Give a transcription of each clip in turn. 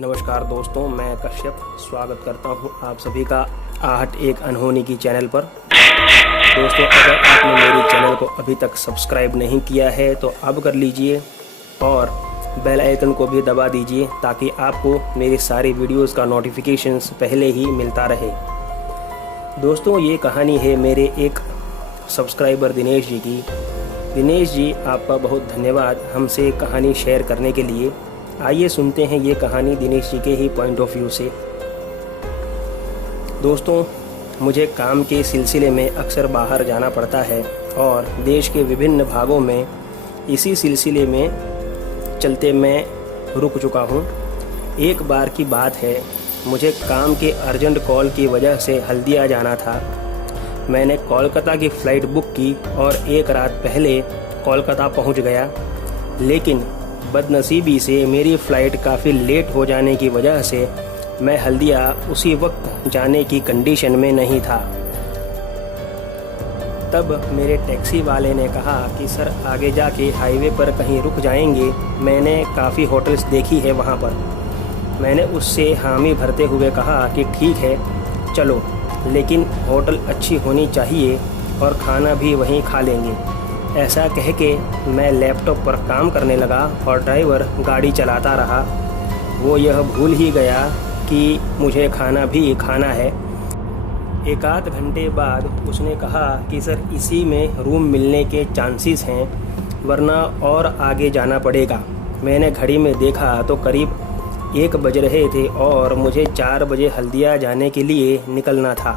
नमस्कार दोस्तों, मैं कश्यप स्वागत करता हूं आप सभी का आहट एक अनहोनी की चैनल पर। दोस्तों, अगर आपने मेरे चैनल को अभी तक सब्सक्राइब नहीं किया है तो अब कर लीजिए और बेल आइकन को भी दबा दीजिए ताकि आपको मेरी सारी वीडियोस का नोटिफिकेशंस पहले ही मिलता रहे। दोस्तों, ये कहानी है मेरे एक सब्सक्राइबर दिनेश जी की। दिनेश जी, आपका बहुत धन्यवाद हमसे कहानी शेयर करने के लिए। आइए सुनते हैं ये कहानी दिनेश जी के ही पॉइंट ऑफ व्यू से। दोस्तों, मुझे काम के सिलसिले में अक्सर बाहर जाना पड़ता है और देश के विभिन्न भागों में इसी सिलसिले में चलते मैं रुक चुका हूँ। एक बार की बात है, मुझे काम के अर्जेंट कॉल की वजह से हल्दिया जाना था। मैंने कोलकाता की फ़्लाइट बुक की और एक रात पहले कोलकाता पहुँच गया, लेकिन बदनसीबी से मेरी फ़्लाइट काफ़ी लेट हो जाने की वजह से मैं हल्दिया उसी वक्त जाने की कंडीशन में नहीं था। तब मेरे टैक्सी वाले ने कहा कि सर आगे जाके हाईवे पर कहीं रुक जाएंगे, मैंने काफ़ी होटल्स देखी है वहाँ पर। मैंने उससे हामी भरते हुए कहा कि ठीक है चलो, लेकिन होटल अच्छी होनी चाहिए और खाना भी वहीं खा लेंगे। ऐसा कह के मैं लैपटॉप पर काम करने लगा और ड्राइवर गाड़ी चलाता रहा। वो यह भूल ही गया कि मुझे खाना भी खाना है। एक आध घंटे बाद उसने कहा कि सर इसी में रूम मिलने के चांसेस हैं, वरना और आगे जाना पड़ेगा। मैंने घड़ी में देखा तो करीब 1 बज रहे थे और मुझे 4 बजे हल्दिया जाने के लिए निकलना था।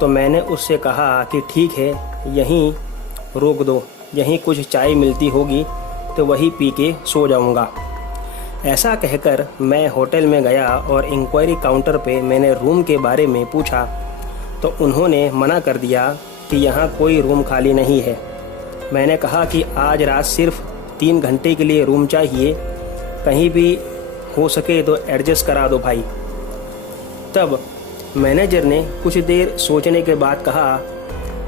तो मैंने उससे कहा कि ठीक है, यहीं रोक दो, यहीं कुछ चाय मिलती होगी तो वही पी के सो जाऊंगा। ऐसा कहकर मैं होटल में गया और इंक्वायरी काउंटर पे मैंने रूम के बारे में पूछा तो उन्होंने मना कर दिया कि यहाँ कोई रूम खाली नहीं है। मैंने कहा कि आज रात सिर्फ 3 घंटे के लिए रूम चाहिए, कहीं भी हो सके तो एडजस्ट करा दो भाई। तब मैनेजर ने कुछ देर सोचने के बाद कहा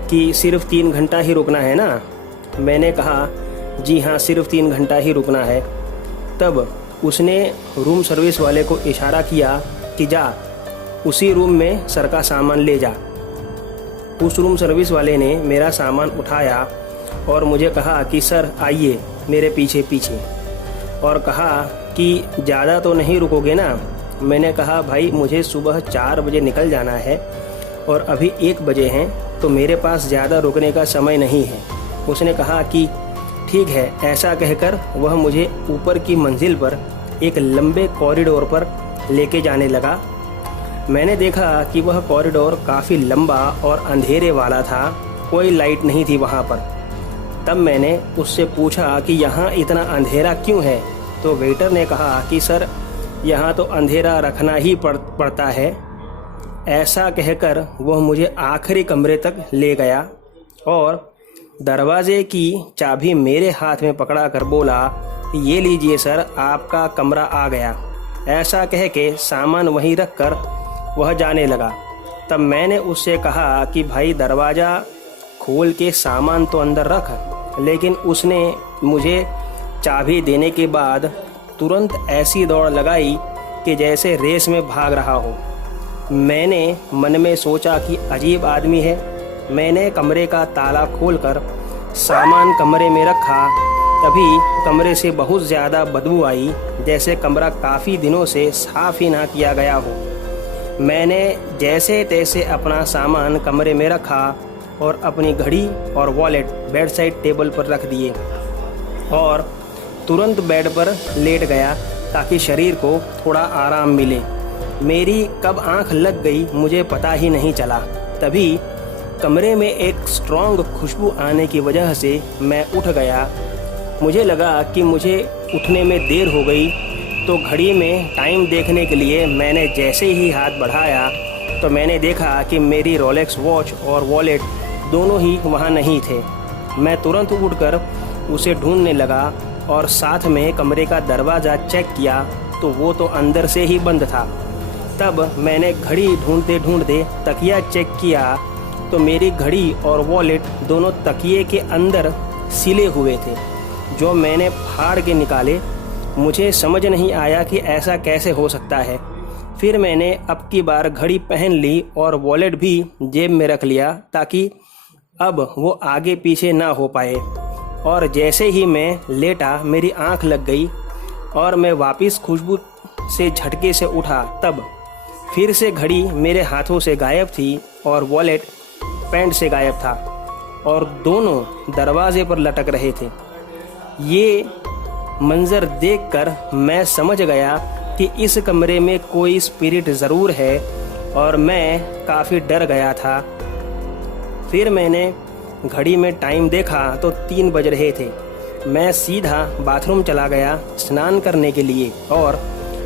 कि सिर्फ 3 घंटा ही रुकना है ना? मैंने कहा जी हाँ, सिर्फ 3 घंटा ही रुकना है। तब उसने रूम सर्विस वाले को इशारा किया कि जा उसी रूम में सर का सामान ले जा। उस रूम सर्विस वाले ने मेरा सामान उठाया और मुझे कहा कि सर आइए मेरे पीछे पीछे, और कहा कि ज़्यादा तो नहीं रुकोगे ना? मैंने कहा भाई मुझे सुबह 4 बजे निकल जाना है और अभी 1 बजे हैं, तो मेरे पास ज़्यादा रुकने का समय नहीं है। उसने कहा कि ठीक है। ऐसा कहकर वह मुझे ऊपर की मंजिल पर एक लंबे कॉरिडोर पर लेके जाने लगा। मैंने देखा कि वह कॉरिडोर काफ़ी लंबा और अंधेरे वाला था, कोई लाइट नहीं थी वहाँ पर। तब मैंने उससे पूछा कि यहाँ इतना अंधेरा क्यों है? तो वेटर ने कहा कि सर यहाँ तो अंधेरा रखना ही पड़ता है। ऐसा कहकर वह मुझे आखिरी कमरे तक ले गया और दरवाजे की चाबी मेरे हाथ में पकड़ा कर बोला कि ये लीजिए सर, आपका कमरा आ गया। ऐसा कह के सामान वहीं रख कर वह जाने लगा। तब मैंने उससे कहा कि भाई दरवाज़ा खोल के सामान तो अंदर रख, लेकिन उसने मुझे चाबी देने के बाद तुरंत ऐसी दौड़ लगाई कि जैसे रेस में भाग रहा हो। मैंने मन में सोचा कि अजीब आदमी है। मैंने कमरे का ताला खोलकर सामान कमरे में रखा, तभी कमरे से बहुत ज़्यादा बदबू आई, जैसे कमरा काफ़ी दिनों से साफ़ ही ना किया गया हो। मैंने जैसे तैसे अपना सामान कमरे में रखा और अपनी घड़ी और वॉलेट बेड साइड टेबल पर रख दिए और तुरंत बेड पर लेट गया ताकि शरीर को थोड़ा आराम मिले। मेरी कब आंख लग गई मुझे पता ही नहीं चला। तभी कमरे में एक स्ट्रॉन्ग खुशबू आने की वजह से मैं उठ गया। मुझे लगा कि मुझे उठने में देर हो गई, तो घड़ी में टाइम देखने के लिए मैंने जैसे ही हाथ बढ़ाया तो मैंने देखा कि मेरी रोलेक्स वॉच और वॉलेट दोनों ही वहाँ नहीं थे। मैं तुरंत उठकर उसे ढूंढने लगा और साथ में कमरे का दरवाज़ा चेक किया तो वो तो अंदर से ही बंद था। तब मैंने घड़ी ढूंढते ढूंढते तकिया चेक किया तो मेरी घड़ी और वॉलेट दोनों तकिए के अंदर सिले हुए थे, जो मैंने फाड़ के निकाले मुझे समझ नहीं आया कि ऐसा कैसे हो सकता है। फिर मैंने अब की बार घड़ी पहन ली और वॉलेट भी जेब में रख लिया ताकि अब वो आगे पीछे ना हो पाए। और जैसे ही मैं लेटा मेरी आंख लग गई और मैं वापस खुशबू से झटके से उठा, तब फिर से घड़ी मेरे हाथों से गायब थी और वॉलेट पैंट से गायब था और दोनों दरवाजे पर लटक रहे थे। ये मंजर देखकर मैं समझ गया कि इस कमरे में कोई स्पिरिट ज़रूर है और मैं काफ़ी डर गया था। फिर मैंने घड़ी में टाइम देखा तो 3 बज रहे थे। मैं सीधा बाथरूम चला गया स्नान करने के लिए और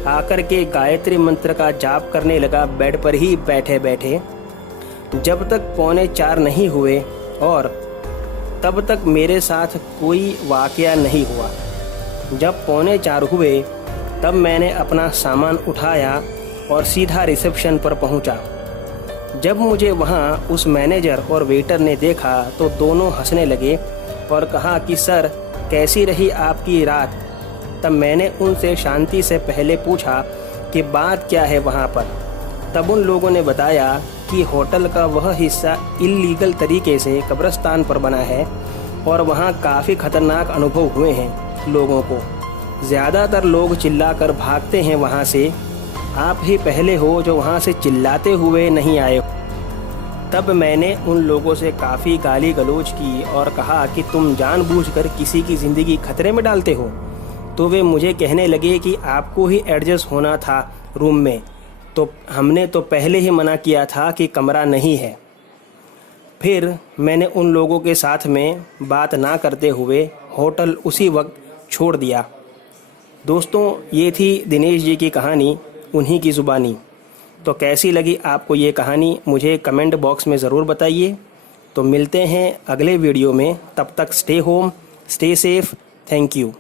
आकर के गायत्री मंत्र का जाप करने लगा बेड पर ही बैठे बैठे। जब तक 3:45 नहीं हुए और तब तक मेरे साथ कोई वाकया नहीं हुआ। जब 3:45 हुए तब मैंने अपना सामान उठाया और सीधा रिसेप्शन पर पहुंचा। जब मुझे वहां उस मैनेजर और वेटर ने देखा तो दोनों हंसने लगे और कहा कि सर कैसी रही आपकी रात। तब मैंने उनसे शांति से पहले पूछा कि बात क्या है वहां पर। तब उन लोगों ने बताया कि होटल का वह हिस्सा इल्लीगल तरीके से कब्रिस्तान पर बना है और वहां काफ़ी खतरनाक अनुभव हुए हैं लोगों को। ज़्यादातर लोग चिल्लाकर भागते हैं वहां से। आप ही पहले हो जो वहां से चिल्लाते हुए नहीं आए हो। तब मैंने उन लोगों से काफ़ी गाली गलौज की और कहा कि तुम जानबूझकर किसी की ज़िंदगी खतरे में डालते हो। तो वे मुझे कहने लगे कि आपको ही एडजस्ट होना था रूम में, तो हमने तो पहले ही मना किया था कि कमरा नहीं है। फिर मैंने उन लोगों के साथ में बात ना करते हुए होटल उसी वक्त छोड़ दिया। दोस्तों, ये थी दिनेश जी की कहानी उन्हीं की ज़ुबानी। तो कैसी लगी आपको ये कहानी मुझे कमेंट बॉक्स में ज़रूर बताइए। तो मिलते हैं अगले वीडियो में, तब तक stay home, stay safe. Thank you.